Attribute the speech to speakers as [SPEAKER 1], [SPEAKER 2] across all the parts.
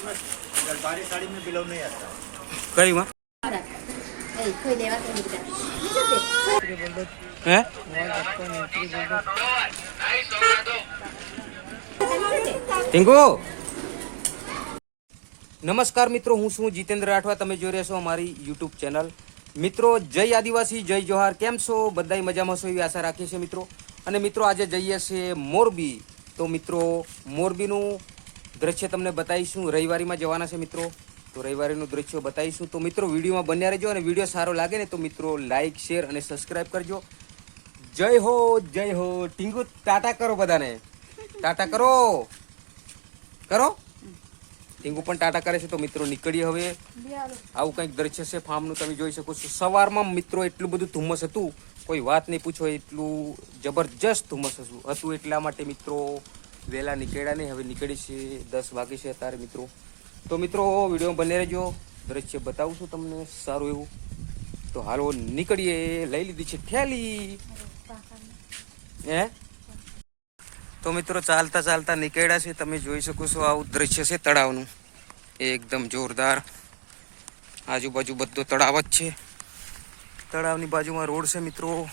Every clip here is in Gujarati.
[SPEAKER 1] में गलबारी साड़ी में बिलो नहीं आता
[SPEAKER 2] કઈ માં
[SPEAKER 3] એ ખોઈ દેવા તો બધા બીજું તે
[SPEAKER 2] હે ટીંકુ નમસ્કાર મિત્રો હું છું જીતેન્દ્ર રાઠવા તમે જોઈ રહ્યા છો અમારી યુટ્યુબ ચેનલ મિત્રો જય આદિવાસી જય જોહાર કેમ છો બધાય મજામાં છો એવી આશા રાખીએ છીએ મિત્રો અને મિત્રો આજે જઈએ છીએ મોરબી તો મિત્રો મોરબીનું દ્રશ્ય તમને બતાવીશું. રવિવારીમાં જવાના છે મિત્રો. તો રવિવારીનું દ્રશ્ય બતાવીશું. તો મિત્રો, વિડીયોમાં બન્યા રહેજો અને વીડિયો સારો લાગે ને તો મિત્રો લાઇક શેર અને સબસ્ક્રાઈબ કરજો. જય હો જય હો. ટીંગુ ટાટા કરો બધાને. ટાટા કરો. કરો? ટીંગુ પણ ટાટા કરે છે તો મિત્રો નીકળીએ હવે. આવું કંઈક દ્રશ્ય છે ફાર્મનું તમે જોઈ શકો છો. સવારમાં મિત્રો એટલું બધું ધુમ્મસ હતું. કોઈ વાત નહીં પૂછો, એટલું જબરજસ્ત ધુમ્મસ હતું. હતું એટલા માટે મિત્રો વહેલા નીકળ્યા નહીં, હવે નીકળી છે, દસ વાગે છે અત્યારે મિત્રો. તો મિત્રો વીડિયો બને રહેજો. દ્રશ્ય બતાવું છું તમને સારું એવું. તો હાલો નીકળીએ. લઈ લીધી છે થેલી. હે? તો મિત્રો, ચાલતા ચાલતા નીકળ્યા છે. તમે જોઈ શકો છો આવું દ્રશ્ય છે તળાવનું. એકદમ જોરદાર. આજુબાજુ બધો તળાવ જ છે. તળાવની બાજુમાં રોડ છે મિત્રો.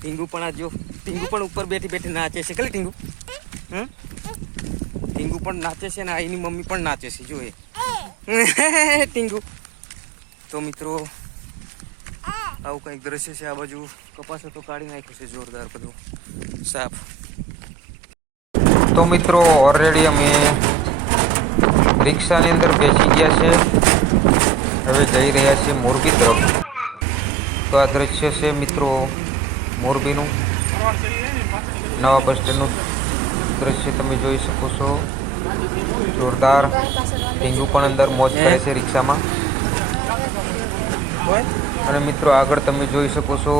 [SPEAKER 2] ટીંગુ પણ આ જો, ટીંગુ પણ ઉપર બેઠી બેઠી નાચે છે. કલી ટીંગુ? ટીંગુ પણ નાચે છે ને એની મમ્મી પણ નાચે છે જોઈએ ટીંગુ. તો મિત્રો, આવું કંઈક દ્રશ્ય છે આ બાજુ. કપાસ તો કાઢી નાખ્યું છે જોરદાર બધું. સાફ. તો મિત્રો ઓલરેડી અમે રિક્ષાની અંદર બેસી ગયા છે. હવે જઈ રહ્યા છીએ મોરબી તરફ. તો આ દ્રશ્ય છે મિત્રો મોરબીનું. નવા બસ સ્ટેન્ડનું. દ્રશ્ય તમે જોઈ શકો છો. જોરદાર ટીંગુ પણ અંદર મોજ કરે છે રિક્ષામાં. અને મિત્રો આગળ તમે જોઈ શકો છો.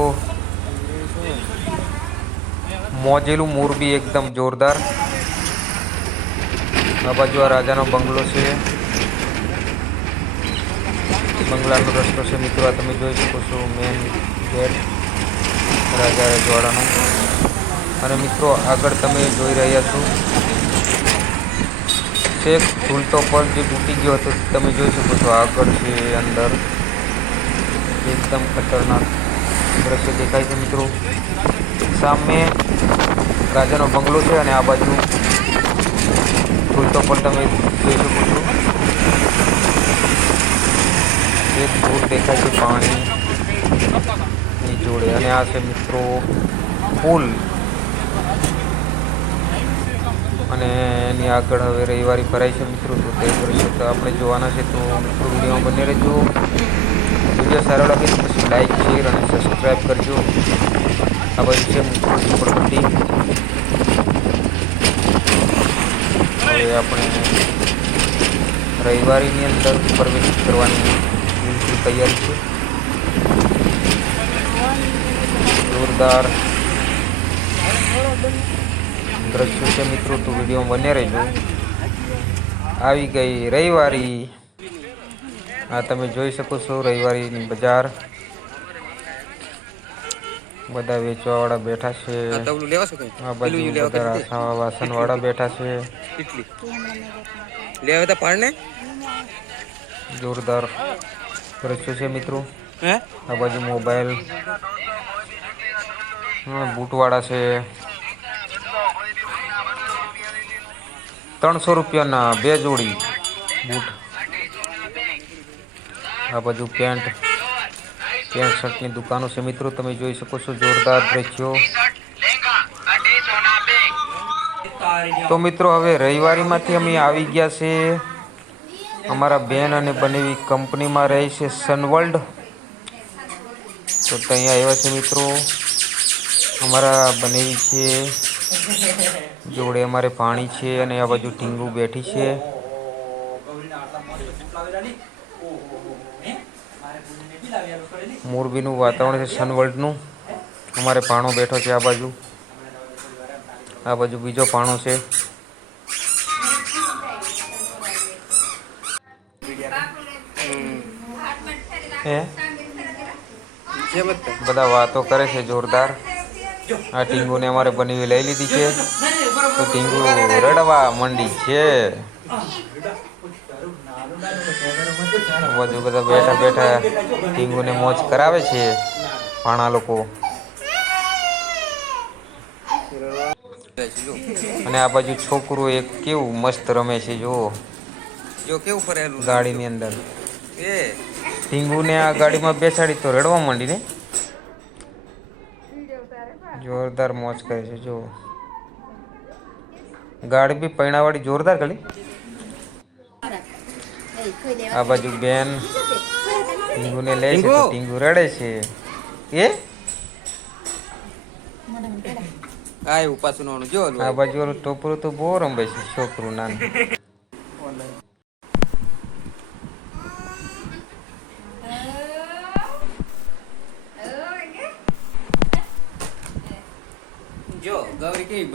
[SPEAKER 2] મોજેલું મોરબી એકદમ જોરદાર. આ બાજુ આ રાજાનો બંગલો છે. બંગલાનો રસ્તો છે મિત્રો, આ તમે જોઈ શકો છો મેન ગેટ રાજા રજવાડાનો. અને મિત્રો, આગળ તમે જોઈ રહ્યા છો. એક ઝૂલતો પર જે તૂટી ગયો હતો તમે જોઈ શકો છો. આગળ છે, અંદર. એકદમ ખતરનાક દ્રશ્ય દેખાય છે, મિત્રો. સામે રાજાનો બંગલો છે અને આ બાજુ ઝૂલતો પર તમે જોઈ શકો છો. એક ધૂળ દેખાય છે પાણીની જોડે. અને આ છે, મિત્રો, પુલ. અને એની આગળ હવે રવિવારી ભરાય છે મિત્રો, તો તે દ્રશ્ય તો આપણે જોવાના છે. તો મિત્રો, વિડીયોમાં બને રહેજો. વીડિયો સારો લાગે તો પછી લાઈક શેર અને સબસ્ક્રાઈબ કરજો. આ બધું છે મિત્રો, ઝુંપડપટ્ટી. હવે આપણે રવિવારીની અંદર પ્રવેશ કરવાની બિલકુલ તૈયાર છે. જોરદાર દ્રશ્યો છે મિત્રો તો વિડીયોમાં બને રહેજો. આવી ગઈ રવિવારી. આ તમે જોઈ શકો છો રવિવારીની બજાર. બધા વેચવાવાળા બેઠા છે. આ બાજુ બધા વાસણવાળા બેઠા છે. જોરદાર દ્રશ્યો છે મિત્રો. આ બાજુ મોબાઈલ. બૂટવાળા છે. ત્રણસો રૂપિયાના બે જોડી બૂટ. આ બાજુ પેન્ટ. પેન્ટ શર્ટની દુકાનો છે મિત્રો, તમે જોઈ શકો છો જોરદાર દ્રશ્યો. તો મિત્રો, હવે રવિવારીમાંથી અમે આવી ગયા છે. અમારા બેન અને બનેવી કંપનીમાં રહે છે સનવર્લ્ડ. તો ત્યાં આવ્યા છે મિત્રો. અમારા બનેવી છે જોડે અમારે પાણી છે અને આ બાજુ ટીંગુ બેઠી છે. મોરબીનું વાતાવરણ છે સનવર્લ્ડનું. અમારે પાણો બેઠો છે આ બાજુ. આ બાજુ બીજો પાણો છે.
[SPEAKER 4] બધા
[SPEAKER 2] વાતો કરે છે જોરદાર. આ ટીંગુને અમારે બનીવી લઈ લીધી છે. તો ટીંગુ રડવા મંડી છે. બધું બધા બેઠા બેઠા ટીંગુને મોજ કરાવે છે પાણા લોકો. અને આ બાજુ છોકરું એક કેવું મસ્ત રમે છે જો.
[SPEAKER 1] જો કેવું ફરેલું
[SPEAKER 2] ગાડીની અંદર.
[SPEAKER 1] એ.
[SPEAKER 2] ટીંગુને આ ગાડીમાં બેસાડી તો રડવા માંડી ને? જોરદાર મોજ કરે છે જો ગાડી બી પૈણાવાળી જોરદાર
[SPEAKER 3] દેવા
[SPEAKER 2] આ બાજુ બેન ટીંગુને લે છે તો
[SPEAKER 1] ટીંગુ!
[SPEAKER 2] રડે છે. એ?
[SPEAKER 1] આ ઉપાસ પાછું જો
[SPEAKER 2] આ બાજુ ઓલું ટોપરું તો બહુ રમે છે છોકરું નાનું
[SPEAKER 1] જો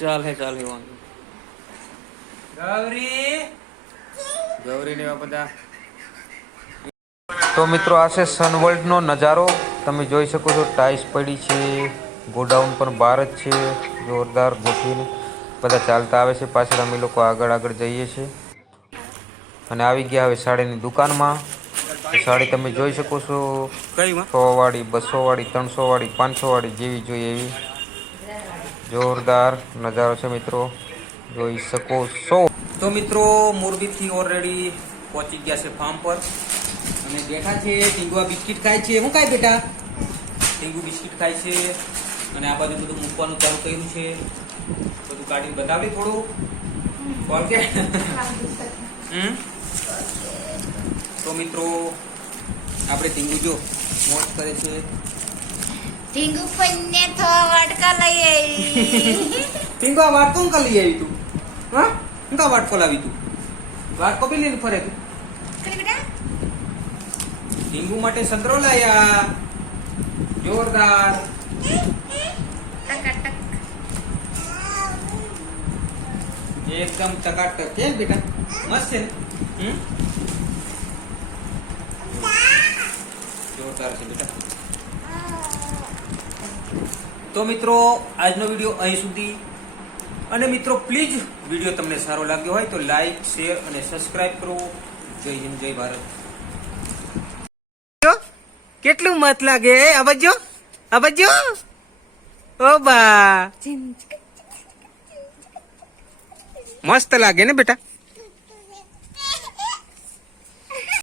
[SPEAKER 1] ચાલ ચાલે વાંધો. ગૌરી! ગૌરી ને બધા.
[SPEAKER 2] તો મિત્રો આ છે સનવર્લ્ડનો નજારો. તમે જોઈ શકો છો ટાઈસ પડી છે ગોડાઉન પણ બહાર જ છે જોરદાર ગોઠવીને બધા ચાલતા આવે છે. પાછળ અમે લોકો આગળ આગળ જઈએ છીએ. અને આવી ગયા હવે સાડીની દુકાનમાં. સાડી તમે જોઈ શકો છો સો વાળી બસો વાળી ત્રણસો વાળી પાંચસો વાળી જેવી જોઈએ એવી. જોરદાર નજારો છે મિત્રો. જોઈ શકો છો.
[SPEAKER 1] તો મિત્રો મોરબીથી ઓલરેડી પહોંચી ગયા છે ફાર્મ પર. અને બેઠા છે ટીંગુઆ બિસ્કિટ ખાય છે. હું ખાય બેટા? ટીંગુ બિસ્કિટ ખાય છે. અને આ બાજુ બધું મૂકવાનું ચાલુ કર્યું છે. બધું કાઢીને બતાવી થોડું. કોલ કે હમ? તો મિત્રો આપણે ટીંગુ જો મોસ્ટ કરે છે.
[SPEAKER 3] ઢીંગુ પન્ને થો વાટકા લઈ આવી.
[SPEAKER 1] ટીંગુ આ વાટકો હું લઈ આવી તું? હા? હું કા વાટકો લાવી તું? વાટકો બી લઈને ફરે તું.
[SPEAKER 3] કઈ
[SPEAKER 1] માટે સંતરો લાયા. જોરદાર. એકદમ ટકાટક. કેમ બેટા? મસ્ત છે ને? જોરદાર છે બેટા. તો મિત્રો આજનો વીડિયો અહીં સુધી. અને મિત્રો પ્લીઝ વીડિયો તમને સારો લાગ્યો હોય તો લાઈક શેર અને સબસ્ક્રાઈબ કરો. જય હિન્દ જય ભારત. કેટલું મત લાગે અબજો અબજો ઓ બા. મસ્ત લાગે ને બેટા?